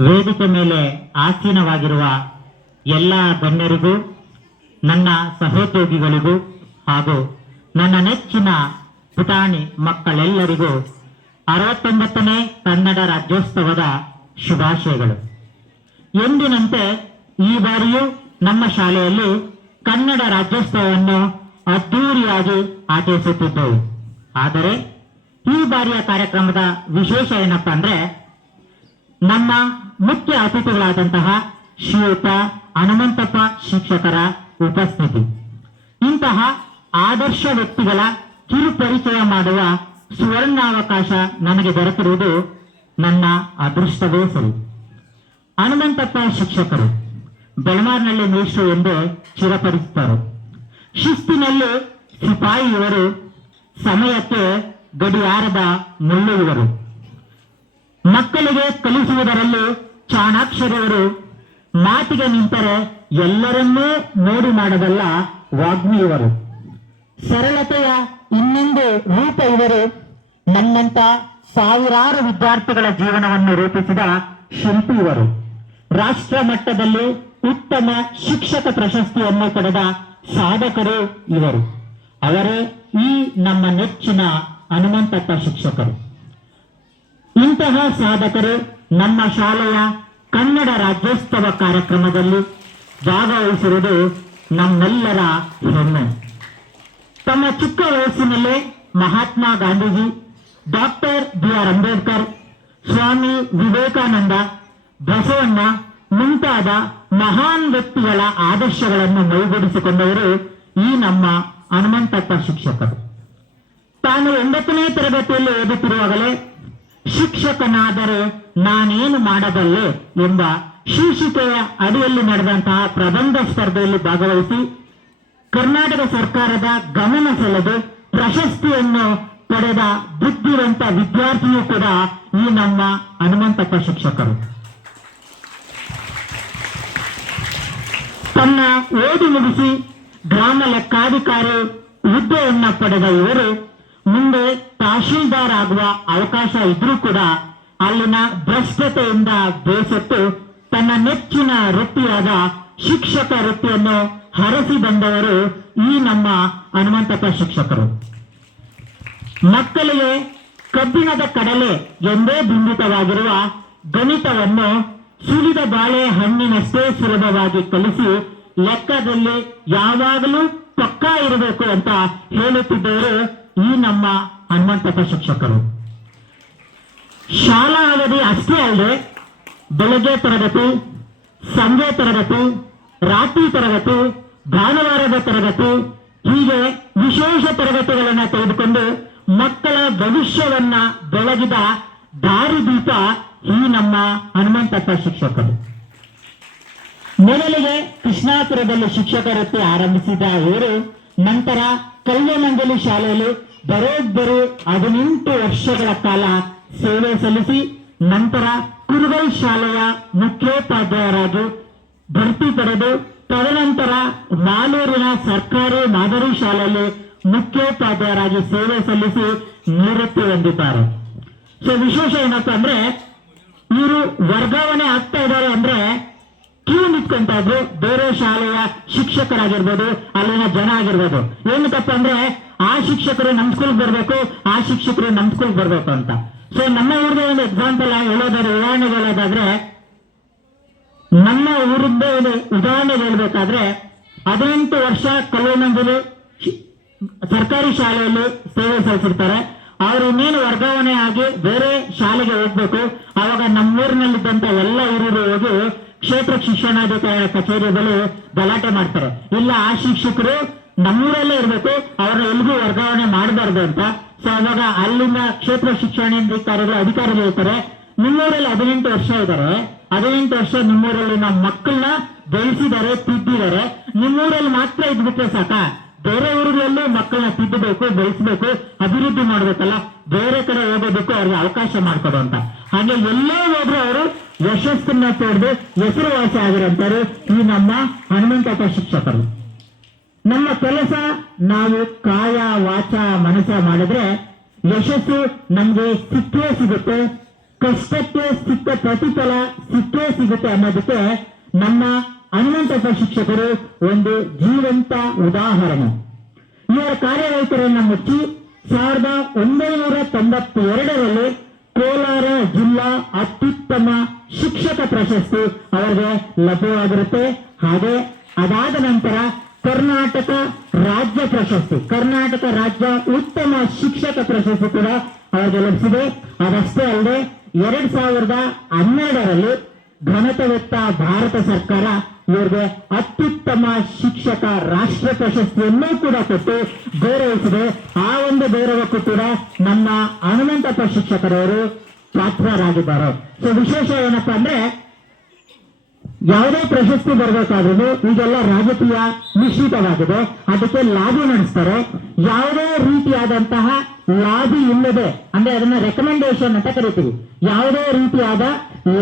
ವೇದಿಕೆ ಮೇಲೆ ಆಸೀನವಾಗಿರುವ ಎಲ್ಲ ಗಣ್ಯರಿಗೂ, ನನ್ನ ಸಹೋದ್ಯೋಗಿಗಳಿಗೂ ಹಾಗೂ ನನ್ನ ನೆಚ್ಚಿನ ಪುಟಾಣಿ ಮಕ್ಕಳೆಲ್ಲರಿಗೂ ಅರವತ್ತೊಂಬತ್ತನೇ ಕನ್ನಡ ರಾಜ್ಯೋತ್ಸವದ ಶುಭಾಶಯಗಳು. ಎಂದಿನಂತೆ ಈ ಬಾರಿಯೂ ನಮ್ಮ ಶಾಲೆಯಲ್ಲಿ ಕನ್ನಡ ರಾಜ್ಯೋತ್ಸವವನ್ನು ಅದ್ದೂರಿಯಾಗಿ ಆಚರಿಸುತ್ತಿದ್ದೆವು. ಆದರೆ ಈ ಬಾರಿಯ ಕಾರ್ಯಕ್ರಮದ ವಿಶೇಷ ಏನಪ್ಪಾ ಅಂದ್ರೆ ನಮ್ಮ ಮುಖ್ಯ ಅತಿಥಿಗಳಾದಂತಹ ಶ್ರೀಯುತ ಹನುಮಂತಪ್ಪ ಶಿಕ್ಷಕರ ಉಪಸ್ಥಿತಿ. ಇಂತಹ ಆದರ್ಶ ವ್ಯಕ್ತಿಗಳ ಕಿರು ಪರಿಚಯ ಮಾಡುವ ಸುವರ್ಣಾವಕಾಶ ನನಗೆ ದೊರಕಿರುವುದು ನನ್ನ ಅದೃಷ್ಟವೇ ಸರಿ. ಹನುಮಂತಪ್ಪ ಶಿಕ್ಷಕರು ಬೆಳಮಾರ್ನಳ್ಳಿ ಮೇಷು ಎಂದು ಚಿರಪಡಿಸುತ್ತಾರೆ ಶಿಸ್ತಿನಲ್ಲಿ ಸಿಪಾಯಿ ಇವರು ಸಮಯಕ್ಕೆ ಗಡಿಯಾರದ ಮುಳ್ಳು ಇವರು ಮಕ್ಕಳಿಗೆ ಕಲಿಸುವುದರಲ್ಲೂ ಚಾಣಾಕ್ಷರವರು ಮಾತಿಗೆ ನಿಂತರೆ ಎಲ್ಲರನ್ನೂ ನೋಡಿ ಮಾಡಬಲ್ಲ ವಾಗ್ಮಿಯವರು. ಸರಳತೆಯ ಇನ್ನೊಂದು ರೂಪ ಇವರು. ನನ್ನಂತ ಸಾವಿರಾರು ವಿದ್ಯಾರ್ಥಿಗಳ ಜೀವನವನ್ನು ರೂಪಿಸಿದ ಶಿಲ್ಪಿಯವರು ರಾಷ್ಟ್ರ ಮಟ್ಟದಲ್ಲಿ ಉತ್ತಮ ಶಿಕ್ಷಕ ಪ್ರಶಸ್ತಿಯನ್ನು ಪಡೆದ ಸಾಧಕರು ಇವರು. ಅವರೇ ಈ ನಮ್ಮ ನೆಚ್ಚಿನ ಹನುಮಂತಪ್ಪ ಶಿಕ್ಷಕರು. ಇಂತಹ ಸಾಧಕರು ನಮ್ಮ ಶಾಲೆಯ ಕನ್ನಡ ರಾಜ್ಯೋತ್ಸವ ಕಾರ್ಯಕ್ರಮದಲ್ಲಿ ಭಾಗವಹಿಸಿರುವುದು ನಮ್ಮೆಲ್ಲರ ಹೆಮ್ಮೆ. ತಮ್ಮ ಚಿಕ್ಕ ವಯಸ್ಸಿನಲ್ಲೇ Mahatma Gandhiji, doctor B R Ambedkar, Swami Vivekananda, Basavanna ಮುಂತಾದ ಮಹಾನ್ ವ್ಯಕ್ತಿಗಳ ಆದರ್ಶಗಳನ್ನು ಮೈಗೂಡಿಸಿಕೊಂಡವರು ಈ ನಮ್ಮ ಹನುಮಂತಪ್ಪ ಶಿಕ್ಷಕರು. ತಾನು ಒಂಬತ್ತನೇ ತರಗತಿಯಲ್ಲಿ ಓದುತ್ತಿರುವಾಗಲೇ ಶಿಕ್ಷಕನಾದರೆ ನಾನೇನು ಮಾಡಬಲ್ಲೆ ಎಂಬ ಶೀರ್ಷಿಕೆಯ ಅಡಿಯಲ್ಲಿ ನಡೆದಂತಹ ಪ್ರಬಂಧ ಸ್ಪರ್ಧೆಯಲ್ಲಿ ಭಾಗವಹಿಸಿ ಕರ್ನಾಟಕ ಸರ್ಕಾರದ ಗಮನ ಸೆಳೆದು ಪ್ರಶಸ್ತಿಯನ್ನು ಪಡೆದ ಬುದ್ಧಿವಂತ ವಿದ್ಯಾರ್ಥಿಯೂ ಕೂಡ ಈ ನಮ್ಮ ಹನುಮಂತಪ್ಪ ಶಿಕ್ಷಕರು. ತನ್ನ ಓದು ಮುಗಿಸಿ ಗ್ರಾಮ ಲೆಕ್ಕಾಧಿಕಾರಿ ಹುದ್ದೆಯನ್ನ ಪಡೆದ ಇವರು ಮುಂದೆ ತಹಶೀಲ್ದಾರ್ ಆಗುವ ಅವಕಾಶ ಇದ್ರೂ ಕೂಡ ಅಲ್ಲಿನ ಭ್ರಷ್ಟತೆಯಿಂದ ಬೇಸತ್ತು ತನ್ನ ನೆಚ್ಚಿನ ವೃತ್ತಿಯಾದ ಶಿಕ್ಷಕ ವೃತ್ತಿಯನ್ನು ಹರಸಿ ಬಂದವರು ಈ ನಮ್ಮ ಹನುಮಂತಪ್ಪ ಶಿಕ್ಷಕರು. ಮಕ್ಕಳಿಗೆ ಕಬ್ಬಿಣದ ಕಡಲೆ ಎಂದೇ ಬಿಂಬಿತವಾಗಿರುವ ಗಣಿತವನ್ನು ಸುಲಿದ ಬಾಳೆ ಹಣ್ಣಿನಷ್ಟೇ ಸುಲಭವಾಗಿ ಕಲಿಸಿ ಲೆಕ್ಕದಲ್ಲಿ ಯಾವಾಗಲೂ ಪಕ್ಕಾ ಇರಬೇಕು ಅಂತ ಹೇಳುತ್ತಿದ್ದವರು ಈ ನಮ್ಮ ಹನುಮಂತಪ್ಪ ಶಿಕ್ಷಕರು ಶಾಲಾ ಅವಧಿ ಅಷ್ಟೇ ಅಲ್ಲದೆ ಬೆಳಗ್ಗೆ ತರಗತಿ, ಸಂಜೆ ತರಗತಿ, ರಾತ್ರಿ ತರಗತಿ, ಭಾನುವಾರದ ತರಗತಿ, ಹೀಗೆ ವಿಶೇಷ ತರಗತಿಗಳನ್ನು ತೆಗೆದುಕೊಂಡು ಮಕ್ಕಳ ಭವಿಷ್ಯವನ್ನ ಬೆಳಗಿದ ದಾರಿದೀಪ ಈ ನಮ್ಮ ಹನುಮಂತಪ್ಪ ಶಿಕ್ಷಕರು ಮೊದಲಿಗೆ ಕೃಷ್ಣಾಪುರದಲ್ಲಿ ಶಿಕ್ಷಕ ವೃತ್ತಿ ಆರಂಭಿಸಿದ ಇವರು ನಂತರ ಕಲ್ಯಾಣಂಗಲಿ ಶಾಲೆಯಲ್ಲಿ ಬರೋಬ್ಬರಿ ಹದಿನೆಂಟು ವರ್ಷಗಳ ಕಾಲ ಸೇವೆ ಸಲ್ಲಿಸಿ, ನಂತರ ಕುರುಗಲ್ ಶಾಲೆಯ ಮುಖ್ಯೋಪಾಧ್ಯಾಯರಾಗಿ ಭರ್ತಿ ಪಡೆದು, ತದನಂತರ ಮಾಲೂರಿನ ಸರ್ಕಾರಿ ಮಾದರಿ ಶಾಲೆಯಲ್ಲಿ ಮುಖ್ಯೋಪಾಧ್ಯಾಯರಾಗಿ ಸೇವೆ ಸಲ್ಲಿಸಿ ನಿವೃತ್ತಿ ಹೊಂದಿದ್ದಾರೆ. ಸೊ ವಿಶೇಷ ಏನಪ್ಪ ಅಂದ್ರೆ, ಇವರು ವರ್ಗಾವಣೆ ಆಗ್ತಾ ಇದ್ದಾರೆ ಅಂದ್ರೆ ಕ್ಯೂ ನಿಂತ್ಕೊಂತ ಇದ್ರು. ಬೇರೆ ಶಾಲೆಯ ಶಿಕ್ಷಕರಾಗಿರ್ಬೋದು, ಅಲ್ಲಿನ ಜನ ಆಗಿರ್ಬೋದು. ಏನಕ್ಕಪ್ಪ ಅಂದ್ರೆ ಆ ಶಿಕ್ಷಕರು ನಮ್ ಸ್ಕೂಲ್ ಬರ್ಬೇಕು, ಆ ಶಿಕ್ಷಕರು ನಮ್ ಸ್ಕೂಲ್ ಬರ್ಬೇಕು ಅಂತ. ಸೊ ನಮ್ಮ ಊರಿಗೆ ಒಂದು ಎಕ್ಸಾಂಪಲ್ ಹೇಳೋದಾದ್ರೆ ಉದಾಹರಣೆ ಹೇಳೋದಾದ್ರೆ, ನಮ್ಮ ಊರಿಂದ ಒಂದು ಉದಾಹರಣೆ ಹೇಳ್ಬೇಕಾದ್ರೆ, ಹದಿನೆಂಟು ವರ್ಷ ಕಲ್ಲೂನಂದಿರು ಸರ್ಕಾರಿ ಶಾಲೆಯಲ್ಲಿ ಸೇವೆ ಸಲ್ಲಿಸಿರ್ತಾರೆ. ಅವರು ಇನ್ನೇನು ವರ್ಗಾವಣೆ ಆಗಿ ಬೇರೆ ಶಾಲೆಗೆ ಹೋಗ್ಬೇಕು. ಆವಾಗ ನಮ್ಮೂರಿನಲ್ಲಿದ್ದಂತ ಎಲ್ಲ ಹಿರಿಯರು ಹೋಗಿ ಕ್ಷೇತ್ರ ಶಿಕ್ಷಣಾಧಿಕಾರಿ ಕಚೇರಿ ಬಳಿ ಗಲಾಟೆ ಮಾಡ್ತಾರೆ. ಇಲ್ಲ, ಆ ಶಿಕ್ಷಕರು ನಮ್ಮೂರಲ್ಲೇ ಇರಬೇಕು. ಅವ್ರನ್ನ ಎಲ್ಲಿಗೂ ವರ್ಗಾವಣೆ ಮಾಡಬಾರ್ದು ಅಂತ. ಸೊ ಅವಾಗ ಅಲ್ಲಿಂದ ಕ್ಷೇತ್ರ ಶಿಕ್ಷಣಾಧಿಕಾರಿಗಳು ಅಧಿಕಾರಿಗಳು ಇರ್ತಾರೆ ನಿಮ್ಮೂರಲ್ಲಿ ಹದಿನೆಂಟು ವರ್ಷ ಇದ್ದಾರೆ ಹದಿನೆಂಟು ವರ್ಷ ನಿಮ್ಮೂರಲ್ಲಿ ನಮ್ಮ ಮಕ್ಕಳನ್ನ ಬೆಳೆಸಿದ್ದಾರೆ, ತಿದ್ದಿದ್ದಾರೆ. ನಿಮ್ಮೂರಲ್ಲಿ ಮಾತ್ರ ಇದ್ಬಿಟ್ರೆ ಸಾಕ? ಬೇರೆ ಊರುಗಳಲ್ಲೂ ಮಕ್ಕಳನ್ನ ತಿದ್ದಬೇಕು, ಬೆಳೆಸಬೇಕು, ಅಭಿವೃದ್ಧಿ ಮಾಡ್ಬೇಕಲ್ಲ. ಬೇರೆ ಕಡೆ ಹೋಗೋದಕ್ಕೂ ಅವ್ರಿಗೆ ಅವಕಾಶ ಮಾಡ್ಕೊಡು ಅಂತ. ಹಾಗೆ ಎಲ್ಲೇ ಹೋದ್ರು ಅವರು ಯಶಸ್ಸನ್ನ ತೋರ್ದು ಹೆಸರುವಾಸಿ ಆಗಿರಂತಾರೆ ಈ ನಮ್ಮ ಹನುಮಂತಪ್ಪ ಶಿಕ್ಷಕರು. ಕೆಲಸ ನಾವು ಕಾಯ, ವಾಚ, ಮನಸ ಮಾಡಿದ್ರೆ ಯಶಸ್ಸು ನಮ್ಗೆ ಸಿಕ್ಕೇ ಸಿಗುತ್ತೆ. ಕಷ್ಟಕ್ಕೆ ಸಿಕ್ಕ ಪ್ರತಿಫಲ ಸಿಕ್ಕೇ ಸಿಗುತ್ತೆ ಅನ್ನೋದಕ್ಕೆ ನಮ್ಮ ಹನುಮಂತಪ್ಪ ಶಿಕ್ಷಕರು ಒಂದು ಜೀವಂತ ಉದಾಹರಣೆ. ಇವರ ಕಾರ್ಯವೈಖರಿಯನ್ನು ಮುಚ್ಚಿ ಸಾವಿರದ ಒಂಬೈನೂರ ತೊಂಬತ್ತೆರಡರಲ್ಲಿ ಕೋಲಾರ ಜಿಲ್ಲಾ ಅತ್ಯುತ್ತಮ ಶಿಕ್ಷಕ ಪ್ರಶಸ್ತಿ ಅವರಿಗೆ ಲಭ್ಯವಾಗಿರುತ್ತೆ. ಹಾಗೆ ಅದಾದ ನಂತರ ಕರ್ನಾಟಕ ರಾಜ್ಯ ಪ್ರಶಸ್ತಿ, ಕರ್ನಾಟಕ ರಾಜ್ಯ ಉತ್ತಮ ಶಿಕ್ಷಕ ಪ್ರಶಸ್ತಿ ಕೂಡ ಅವರಿಗೆ ಲಭಿಸಿದೆ ಅದಷ್ಟೇ ಅಲ್ಲದೆ ಎರಡ್ ಸಾವಿರದ ಹನ್ನೆರಡರಲ್ಲಿ ಘನತವೆತ್ತ ಭಾರತ ಸರ್ಕಾರ ಇವರಿಗೆ ಅತ್ಯುತ್ತಮ ಶಿಕ್ಷಕ ರಾಷ್ಟ್ರ ಪ್ರಶಸ್ತಿಯನ್ನೂ ಕೂಡ ಕೊಟ್ಟು ಗೌರವಿಸಿದೆ. ಆ ಒಂದು ಗೌರವಕ್ಕೂ ಕೂಡ ನಮ್ಮ ಹನುಮಂತಪ್ಪ ಶಿಕ್ಷಕರವರು ಪಾತ್ರರಾಗಿದ್ದಾರೆ. ಸೊ ವಿಶೇಷ ಏನಪ್ಪಾ ಅಂದ್ರೆ ಯಾವುದೇ ಪ್ರಶಸ್ತಿ ಬರಬೇಕಾದ್ರೂ ಈಗೆಲ್ಲ ರಾಜಕೀಯ ಮಿಶ್ರಿತವಾಗಿದೆ. ಅದಕ್ಕೆ ಲಾಬಿ ನಡೆಸ್ತಾರೆ. ಯಾವುದೇ ರೀತಿಯಾದಂತಹ ಲಾಬಿ ಇಲ್ಲದೆ, ಅಂದ್ರೆ ಅದನ್ನ ರೆಕಮೆಂಡೇಶನ್ ಅಂತ ಕರಿತೀವಿ. ಯಾವುದೇ ರೀತಿಯಾದ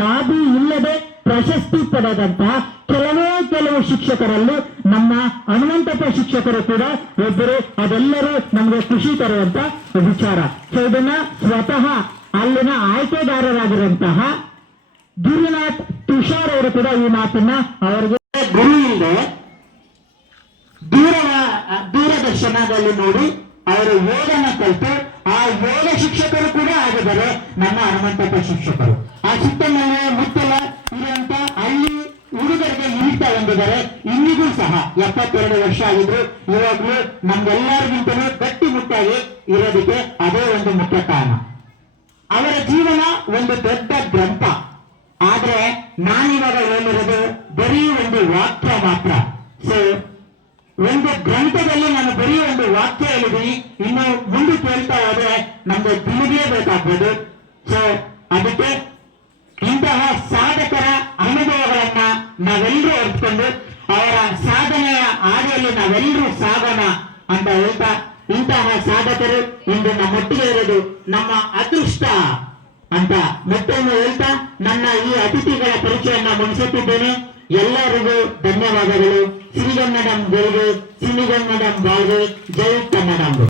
ಲಾಬಿ ಇಲ್ಲದೆ ಪ್ರಶಸ್ತಿ ಪಡೆದಂತಹ ಕೆಲವೇ ಕೆಲವು ಶಿಕ್ಷಕರಲ್ಲಿ ನಮ್ಮ ಹನುಮಂತಪ್ಪ ಶಿಕ್ಷಕರು ಕೂಡ ಒಬ್ಬರು, ಅದೆಲ್ಲರೂ ನಮಗೆ ಖುಷಿ ತರುವಂತ ವಿಚಾರ. ಸೊ ಇದನ್ನ ಸ್ವತಃ ಅಲ್ಲಿನ ಆಯ್ಕೆದಾರರಾಗಿರುವಂತಹ ಗಿರಿನಾಥ್ ತುಷಾರ್ ಅವರು ಕೂಡ ಈ ಮಾತನ್ನ ಅವರಿಗೆ ಗುರಿ ಇಲ್ಲದೆ ದೂರ ದೂರದರ್ಶನದಲ್ಲಿ ನೋಡಿ ಅವರು ಯೋಗನ ಕಲಿತು, ಆ ಯೋಗ ಶಿಕ್ಷಕರು ಕೂಡ ಆಗಿದ್ದಾರೆ ನಮ್ಮ ಹನುಮಂತಪ್ಪ ಶಿಕ್ಷಕರು. ಆ ಶಿಕ್ಷಣ ಮುತ್ತಲ ಇರುವಂತ ಹಳ್ಳಿ ಹುಡುಗರಿಗೆ ನಿಮಿತ್ತ ಬಂದಿದ್ದಾರೆ. ಇಂದಿಗೂ ಸಹ ಎಪ್ಪತ್ತೆರಡು ವರ್ಷ ಆಗಿದ್ರು. ಇವಾಗ್ಲೂ ನಮ್ಗೆಲ್ಲರಿಗಿಂತಲೂ ಗಟ್ಟಿಮುಟ್ಟಾಗಿ ಇರೋದಕ್ಕೆ ಅದೇ ಒಂದು ಮುಖ್ಯ ಕಾರಣ. ಅವರ ಜೀವನ ಒಂದು ದೊಡ್ಡ ಗ್ರಂಥ. ಆದ್ರೆ ನಾನಿವಾಗ ಹೇಳಿರೋದು ಬರೀ ಒಂದು ವಾಕ್ಯ ಮಾತ್ರ. ಸೊ ಒಂದು ಗ್ರಂಥದಲ್ಲಿ ನಾನು ಬರೀ ಒಂದು ವಾಕ್ಯ ಹೇಳಿದೀನಿ ಇನ್ನು ಮುಂದೆ ಕೇಳ್ತಾ ಹೋದ್ರೆ ನಮ್ಗೆ ತಿಳಿದೇ ಬೇಕಾಗ್ಬೋದು. ಸೊ ಅದಕ್ಕೆ ಇಂತಹ ಸಾಧಕರ ಅನುಭವಗಳನ್ನ ನಾವೆಲ್ಲರೂ ಅರ್ಥಕೊಂಡು ಅವರ ಸಾಧನೆಯ ಹಾದಿಯಲ್ಲಿ ನಾವೆಲ್ಲರೂ ಸಾಗೋಣ ಅಂತ ಹೇಳ್ತಾ ಇಂತಹ ಸಾಧಕರು ಇಂದು ನಮ್ಮೊಟ್ಟಿಗೆ ಇರೋದು ನಮ್ಮ ಅದೃಷ್ಟ. ಅಂತ ಮತ್ತೊಮ್ಮೆ ಹೇಳ್ತಾ ನನ್ನ ಈ ಅತಿಥಿಗಳ ಪರಿಚಯನ್ನ ಮುಗಿಸುತ್ತಿದ್ದೇನೆ. ಎಲ್ಲರಿಗೂ ಧನ್ಯವಾದಗಳು. ಸಿರಿಗನ್ನಡಂ ಗೆಲ್ಗೆ ಸಿರಿಗನ್ನಡಂ ಬಾಳ್ಗೆ. ಜೈ ಕನ್ನಡಂ